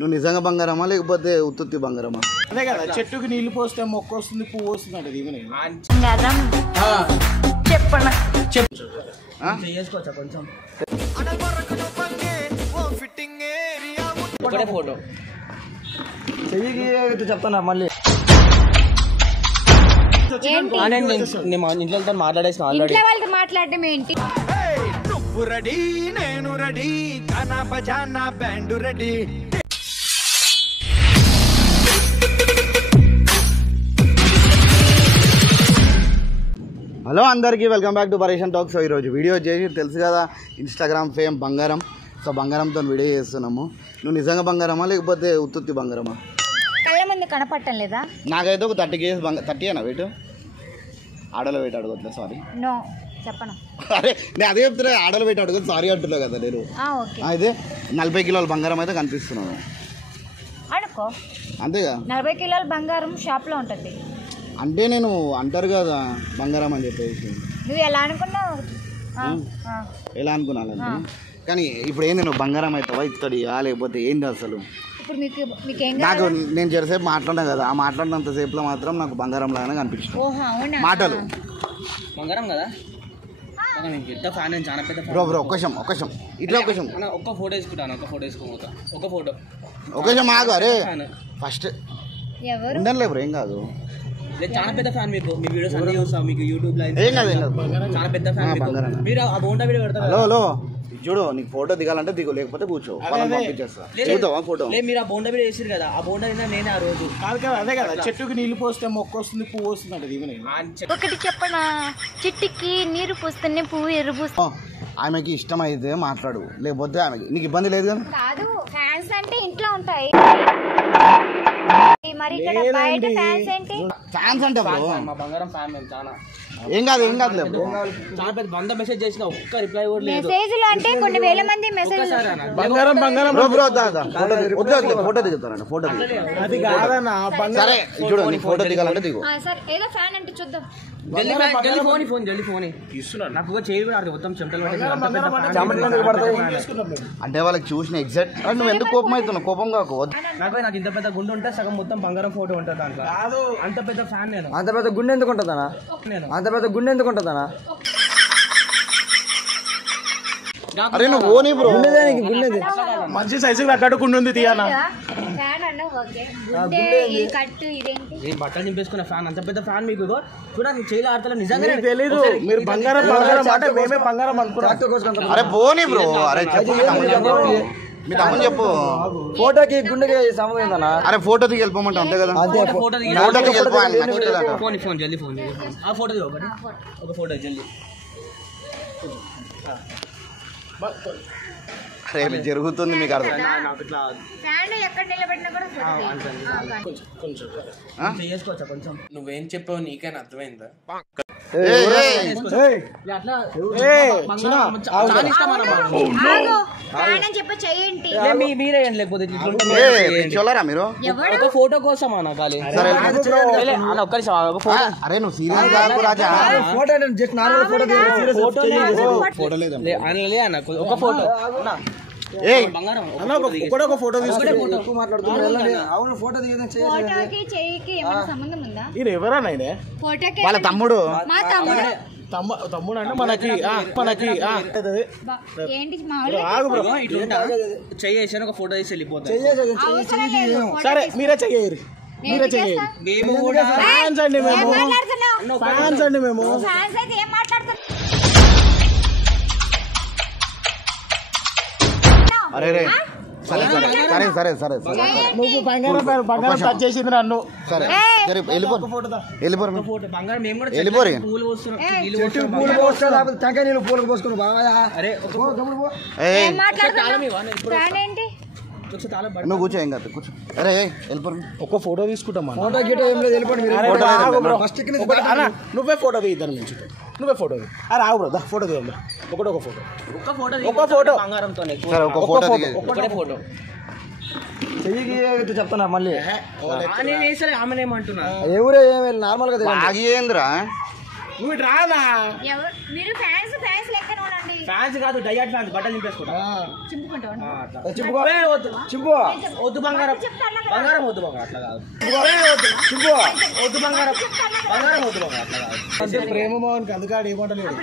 నువ్వు నిజంగా బంగారమా లేకపోతే ఉత్తుత్తి బంగారమా? అదే కదా, చెట్టుకి నీళ్లు పోస్తే మొక్క వస్తుంది, పువ్వు వస్తుంది అంటే దీవెన. చెప్పనా చేసుకోవచ్చా కొంచెం ఒకటే ఫోటో చెయ్యి చెప్తాను మళ్ళీ. ఇంట్లో మాట్లాడేసిన ఇంట్లో వాళ్ళతో మాట్లాడడం ఏంటి? నువ్వు రెడీ నేను రెడీ, గానా బజానా బ్యాండ్ రెడీ. హలో అందరికీ, welcome back to Pareshan talk. So ఈరోజు వీడియో వచ్చేసి తెలుసు కదా, ఇన్స్టాగ్రామ్ ఫేమ్ బంగారం. సో బంగారంతో వీడియో చేస్తున్నాము. నువ్వు నిజంగా బంగారమా లేకపోతే ఉత్తుత్తి బంగారమా? కళ్ళ ముందు కనపడటం లేదా? నాకైతే ఒక 30 కేజీ 30 అన్న వెయిట్. ఆడలో వెయిట్ అడగట్లేదు, సారీ. నో చెప్పను. అరే నేను అదే చెప్తున్నా, ఆడలో వెయిట్ అడగదు సారీ అంటున్నా కదా నేను. అయితే 40 కిలోల బంగారం అయితే కనిపిస్తున్నాను అనుకో. అంతేగా, 40 కిలోల బంగారం షాప్లో ఉంటుంది. అంటే నేను అంటారు కదా బంగారం అని చెప్పేసి. నువ్వు ఎలా అనుకున్నావు? ఎలా అనుకున్నాను కానీ ఇప్పుడు ఏంది, నువ్వు బంగారం అవుతావా ఇత్తడియా లేకపోతే ఏంది అసలు? ఇప్పుడు మీకేం నాకు నేను జరసేపు మాట్లాడినా కదా, ఆ మాట్లాడినంత సేపులో మాత్రం నాకు బంగారం లాగానే కనిపించింది మాటలు. బంగారం కదా పెద్ద ఫ్యాన్, నేను చాలా పెద్ద బ్రో ఒక్క నిమిషం ఇట్లా ఒక్క ఫోటో వేసుకుంటాను. ఒక ఫోటో ఆగు. అరే ఫస్ట్ ఎవరు ఉండలే బ్రో, ఏం కాదు. చాలా పెద్ద ఫ్యాన్, మీకు మీ వీడియోస్ అన్ని చూస్తాం, మీకు యూట్యూబ్ లో ఏం కాదు చాలా పెద్ద ఫ్యాన్. మీరు ఆ బోండా వీడియో పెడతారు. హలో చూడు, నీకు ఫోటో దిగాలంటే దిగు, లేకపోతే కూర్చో, పంపించేస్తా. ఫోటో మీరు ఆ బోండా వీడియో వేసారు కదా, ఆ బోండా నేనే ఆ రోజు. కాదు కదా, అదే కదా, చెట్టుకి నీళ్లు పోస్తే మొక్క వస్తుంది, పువ్వు వస్తుంది అంటే దీవెన. ఒకటి చెప్పనా, చెట్టుకి నీరు పోస్తేనే పువ్వు ఎరుపు. ఆమెకి ఇష్టం అయితే మాట్లాడు, లేకపోతే ఆమెకి నీకు ఇబ్బంది లేదు కదా. కాదు, ఫ్యాన్స్ అంటే ఇంట్లో ఉంటాయి, మరి ఇక్కడ బయట ఫ్యాన్స్ ఏంటి? ఫ్యాన్స్ అంటే మా బంగారం ఫ్యాన్ మేము చాలా. ఏం కాదు లేదు. చాలా పెద్ద 100 మెసేజ్ చేసిన, ఒక్క రిప్లై కూడా లేదు. మెసేజ్లు అంటే కొన్ని వేల మంది మెసేజ్. బంగారం బ్రో ఫోటో దిగుతానండి, ఫోటో అది కాదన్నా. సరే చూడు, నీకు ఫోటో దిగాలంటే దిగు. సరే ఏదో ఫ్యాన్ అంటే చూద్దాం. జల్దీ ఫోన్ ఇస్తున్నాడు నాకు, చేయి మొత్తం చెమటలు అంటే వాళ్ళకి చూసిన ఎగ్జాక్ట్. నువ్వు ఎందుకు కోపం అవుతున్నావు? కోపం కాకు. నాకు ఇంత పెద్ద గుండె ఉంటే సగం మొత్తం బంగారం ఫోటో ఉంటుంది దాంట్లో. అంత పెద్ద ఫ్యాన్ నేను. అంత పెద్ద గుండె ఎందుకు ఉంటుందనా? అరే నువ్వు ఓనీ బ్రో, మంచి సైజు తగ్గట్టుకుండా ఉంది తీయనా. నేను బట్టలు నింపేసుకున్న ఫ్యాన్, అంత పెద్ద ఫ్యాన్ మీకు చూడండి, చేయలు ఆడతా నిజంగా తెలీదు. మీరు బంగారం అంటే మేమే బంగారం అనుకున్నాం. అరే పోనీ బ్రో. అరే చెప్పు, మీ తమ్ముని చెప్పు. ఫోటోకి గుండెకి సంబంధం ఏందన్నా? అరే ఫోటో దిగి వెళ్ళిపోమంటావు అంతే కదా. ఫోటో దిగి వెళ్ళిపోవాలి. ఫోన్ జల్దీ ఆ ఫోటో దిగు, ఒక ఫోటో జల్దీ. అరే జరుగుతుంది మీకు అర్థం. చేసుకోవచ్చా కొంచెం? నువ్వేం చెప్పావు నీకైనా అర్థమైందా? మీరే లేకపోతే మీరు ఒక ఫోటో కోసం అన్న ఖాళీ. అరే నువ్వు సీరియస్ కాదు రాజా. ఫోటో లేదా ఒక ఫోటో ఒక ఫోటో తీసుకుంటే ఎవరన్నా వాళ్ళ తమ్ముడు. తమ్ముడు అంటే మనకి చేసి ఒక ఫోటో తీసి వెళ్ళిపోతాం. సరే మీరే చెయ్యరు. మేము కూడా ఫ్యాన్స్ అండి మేము. అరే సరే నువ్వు బంగారం టచ్ చేసింది నన్ను. సరే వెళ్ళిపోరు. బంగారం మేము కూడా వెళ్ళిపోరు. పూలు నువ్వు కూర్చో, ఏం కాదు కూర్చో. అరే వెళ్ళిపోరు. ఒక ఫోటో తీసుకుంటాం. నువ్వే ఫోటో తీద్దాం నుంచి. నువ్వే ఫోటో అరే ఆగు బ్రో, ఫోటో తీయండి. ఒక ఫోటో బంగారంతోనే. ఒకటే ఫోటో చెయ్యి చెప్తానా మళ్ళీ. ఆమెనేమంటున్నా ఎవరే నార్మల్ గా ఏంద్రా నువ్వు రాదా? మీరు ఫ్యాన్స్ లెక్క ఫ్యాన్స్ కాదు డైయాట్ ఫ్యాన్స్ బట్టలు నింపేసుకుంటా వద్దు బంగారం బంగారం వద్దు బంగారం అట్లా కాదు వద్దు బంగారం బంగారం వద్దు బంగారం అట్లా కాదు అంటే ప్రేమ మోహన్కి అందుకాడు ఏమంటలేడు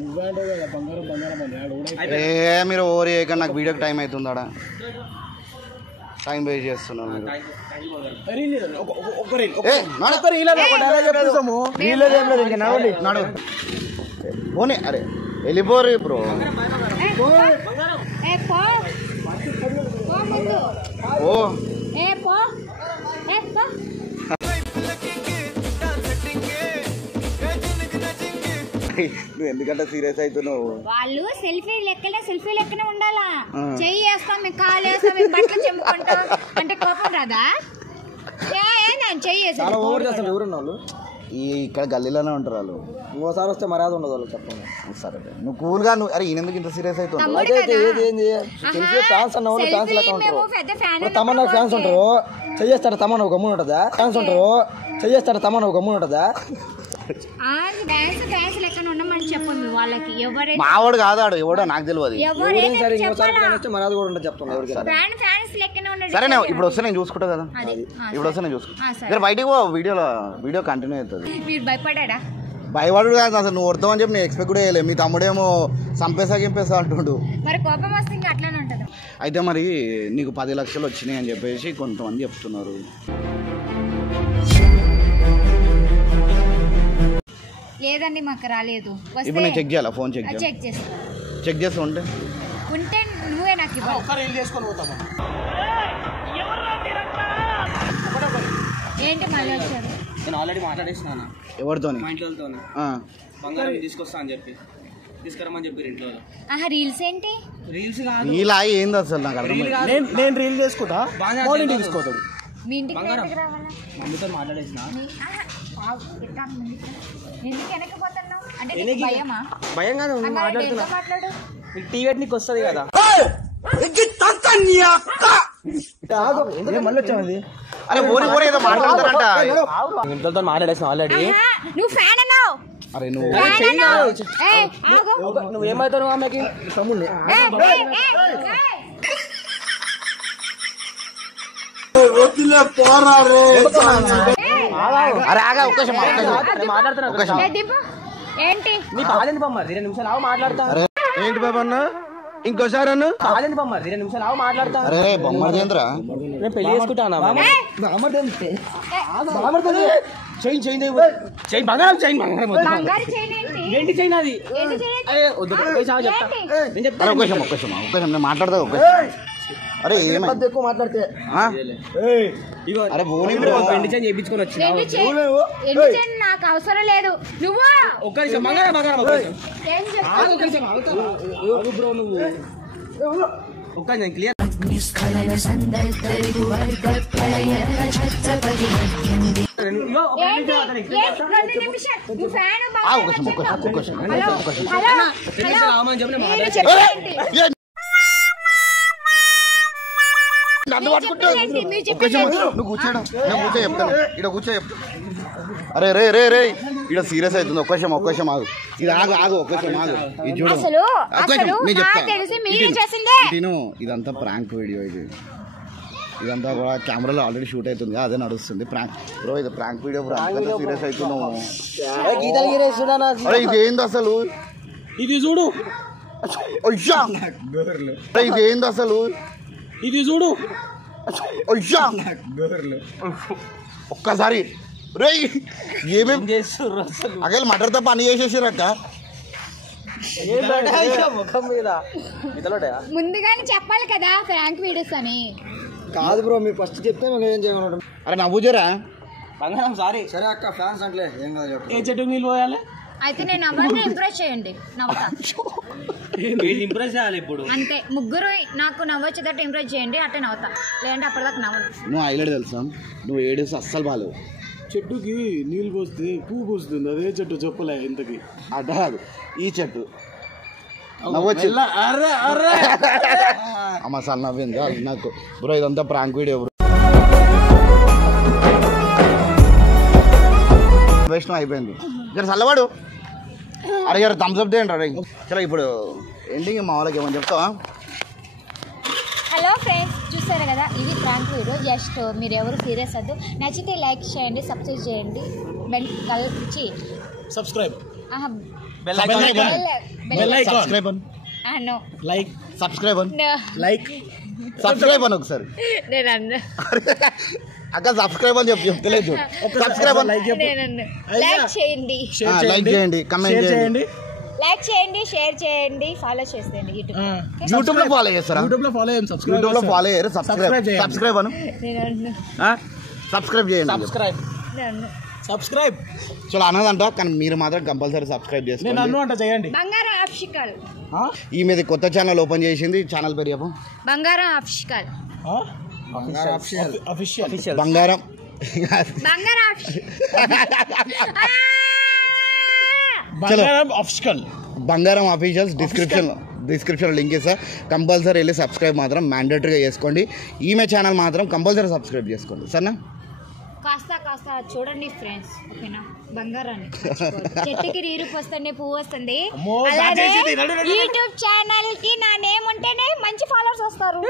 నువ్వేంటో కదా బంగారం బంగారం అని ఆడు కూడా మీరు ఓవర్ చేయక నాకు వీడియోకి టైం అవుతుందాడా టైం వేస్ట్ చేస్తున్నాను నడు పోనీ అరే వెళ్ళిపోరు బ్రో ఓ నువ్వు ఎందుకంటే సీరియస్ అవుతున్నావు వాళ్ళు సెల్ఫీ లెక్కనే ఉండాలా చెయ్యి వేస్తాం మేము కాలు వేస్తాం మేము బట్టలు చెంపుకుంటాం అంటే కోపం రాదా చెయ్యి చాలా ఓవర్ చేస్తారు ఎవరున్న వాళ్ళు ఈ ఇక్కడ గల్లీలోనే ఉంటారు వాళ్ళు ఇంకోసారి వస్తే మర్యాద ఉండదు వాళ్ళు చెప్పండి సరే నువ్వు కూల్గా నువ్వు అరే ఈయన ఎందుకు ఇంత సీరియస్ అవుతున్నావు ఫ్యాన్స్ అన్న వాళ్ళు ఫ్యాన్స్ లెక్క ఉంటారు ఇప్పుడు తమన్నా ఫ్యాన్స్ ఉంటారు చెయ్యేస్తాడు తమన్నా ఒక గమ్మున ఉంటుందా ఫ్యాన్స్ ఉంటారు చెయ్యేస్తాడు తమన్నా ఒక గమ్మున ఉంటుందా డాన్స్ లెక్కన ఉండమని చెప్పండి వాళ్ళకి ఎవరైతే మావాడు కాదాడు ఎవడో నాకు తెలియదు మర్యాద కూడా ఉంటుంది చెప్తాను సరే ఇప్పుడు వస్తే నేను చూసుకుంటా కదా ఇప్పుడు వస్తే నేను చూసుకుంటా బయటికి వీడియో కంటిన్యూ అవుతుంది మీరు భయపడా భయపడు కాదు అసలు నువ్వు వస్తావని చెప్పి నేను ఎక్స్పెక్ట్ కూడా చేయలేదు మీ తమ్ముడేమో చంపేసా అంటుండు మరి కోపం వస్తే ఇంకా అట్లానే ఉంటుంది అయితే మరి నీకు 10 లక్షలు వచ్చినాయి అని చెప్పేసి కొంతమంది చెప్తున్నారు లేదండి మాకు రాలేదు ఇప్పుడు నేను చెక్ చేయాలా ఫోన్ చెక్ చేస్తా ఉంటే నువ్వే నాకు ఏంటి మళ్ళీ వచ్చారు నేను ఆల్రెడీ మాట్లాడేసినా ఎవరితో మా ఇంట్లో బంగారం తీసుకొస్తా అని చెప్పి తీసుకురమ్మని చెప్పారు ఇంట్లో రీల్స్ ఏంటి రీల్స్ కాదు ఇలా ఏంది అసలు నాకు నేను రీల్ చేసుకుంటా తీసుకోతాడు మీ ఇంటికి మమ్మీతో మాట్లాడేసిన ఎందుకు వెనకపోతున్నావు అంటే భయమా భయం కాదు మాట్లాడుతున్నా మాట్లాడు టీవీ నీకు వస్తుంది కదా మళ్ళీ వచ్చామంది అరే ఓరి ఏదో మాట్లాడతారంట ఇంట్లో మాట్లాడేసిన ఆల్రెడీ నువ్వు ఫ్యాన్ అన్నావు అరే నువ్వు నువ్వేమవుతావు ఆమెకి తమ్ముడిని అరే ఆగా ఒక్కసారి మాట్లాడుతున్నా ఏంటి నీ పాలని బొమ్మ 2 నిమిషాలు మాట్లాడతా ఏంటి బాబు అన్న ఇంకోసారి అన్న పాలని బొమ్మ 2 నిమిషాలు మాట్లాడతా అరే బొమ్మదేంద్రా నేను పెళ్లి చేసుకుంటాను బంగారం ఏంటి చైన్ అది చెప్తా నేను చెప్తాను ఒక్కసారి నేను మాట్లాడతా అరే ఎక్కువ మాట్లాడితే అరే పెళ్లి చైన్ చేయించుకొని వచ్చిన నాకు అవసరం లేదు నువ్వు ఒక్క నిమిషం బంగారం బ్రో నువ్వు ఒక్క నిమిషం క్లియర్ నువ్వు కూర్చోడం నేను చెప్తాను ఇక్కడ కూర్చో చెప్తాను అరే రే ఇక్కడ సీరియస్ అవుతుంది ఒక్కశం ఆగు ఇది ఆగు ఒక్కశం ఆగు ఇది చూడు నేను చెప్తాను ఇదంతా ప్రాంక్ వీడియో ఇదంతా కూడా కెమెరాలో ఆల్రెడీ షూట్ అవుతుంది అదే నడుస్తుంది ప్రాంక్ బ్రో ఇది ప్రాంక్ వీడియో బ్రో అంతా సీరియస్ అవుతున్నావు అరే ఇది ఏంది అసలు ఇది చూడు ఇది ఏంది అసలు ఇది చూడు ఒక్కసారి రే ఏమేమి చేస్తారు అసలు మటర్తో పని చేసేసారక్క ముందుగానే చెప్పాలి కదా ఫ్రాంక్ వీడియోస్ అని కాదు బ్రో మీరు ఫస్ట్ చెప్తే మేము ఏం చేయమన్నాడు అరే నవ్వుజరా బంగారం సారీ సరే అక్క ఫ్యాన్స్ అంటే ఏం కాదు ఏ చెట్టుకు నీళ్ళు పోయాలి అయితే నేను ఎవరిని ఇంప్రెస్ చేయండి నవ్వుతా ఇంప్రెస్ చేయాలి ఇప్పుడు అంతే ముగ్గురు నాకు నవ్వొచ్చేటట్టు ఇంప్రెస్ చేయండి అట్టే నవ్వుతా లేదంటే అప్పటిదాకా నవ్వను నువ్వు హైలైట్ తెలుసా నువ్వు ఏడేసి అస్సలు బాగాలేవు చెట్టుకి నీళ్ళు పోస్తే పువ్వు పోస్తుంది అదే చెట్టు చెప్పలే ఇంతకి అడ్డ కాదు ఈ చెట్టు నవ్వొచ్చి అమ్మ సార్ నవ్వింది నాకు బ్రో ఇదంతా ప్రాంక్ వీడియో బ్రో వైష్ణవ్ అయిపోయింది ఇక్కడ చల్లవాడు అరే యారు థమ్స్ అప్ చేయండి రే. చలో ఇప్పుడు ఎండింగ్ మా వాళ్ళకి ఏమని చెప్తావా? హలో ఫ్రెండ్స్, చూసారు కదా, ఇది ప్రాంక్ వీడియో. జస్ట్ మీరు ఎవరు సీరియస్ వద్దు. నచ్చితే లైక్ చేయండి, సబ్స్క్రైబ్ చేయండి. సబ్స్క్రైబ్ సబ్స్క్రైబ్ అని ఒకసారి అక్క సబ్స్క్రైబ్ అని చెప్తలేదు. సబ్స్క్రైబ్ లైక్ చేయండి, లైక్ చేయండి, కమెంట్ చేయండి, లైక్ చేయండి, షేర్ చేయండి, ఫాలో చేసేయండి. యూట్యూబ్ లో ఫాలో చేస్తారా? యూట్యూబ్ లో ఫాలో చేయండి, యూట్యూబ్ లో ఫాలో చేయరు. సబ్స్క్రైబ్ అను, సబ్స్క్రైబ్ చేయండి. సబ్స్క్రైబ్ చాలా అన్నదంట, కానీ మీరు మాత్రం కంపల్సరీ సబ్స్క్రైబ్ చేసుకోండి. అంట చేయండి. బంగారం ఆప్షికల్ ఈ మీద కొత్త ఛానల్ ఓపెన్ చేసింది. ఛానల్ పేరు చెప్పు. బంగారం ఆప్షికల్. అఫీషియల్ బంగారం బంగారం ఆఫీషియల్స్ డిస్క్రిప్షన్ లింక్ ఇస్తా. కంపల్సరీ వెళ్ళి సబ్స్క్రైబ్ మాత్రం మ్యాండేటరీగా చేసుకోండి. ఈమె ఛానల్ మాత్రం కంపల్సరీ సబ్స్క్రైబ్ చేసుకోండి. సరేనా? కాస్త చూడండి ఫ్రెండ్స్, ఓకేనా? బంగారాన్ని చెట్టుకి నీరు వస్తుంది, పువ్వు వస్తుంది. అలానే యూట్యూబ్ ఛానల్ కి నా నేమ్ ఉంటేనే మంచి ఫాలోవర్స్ వస్తారు.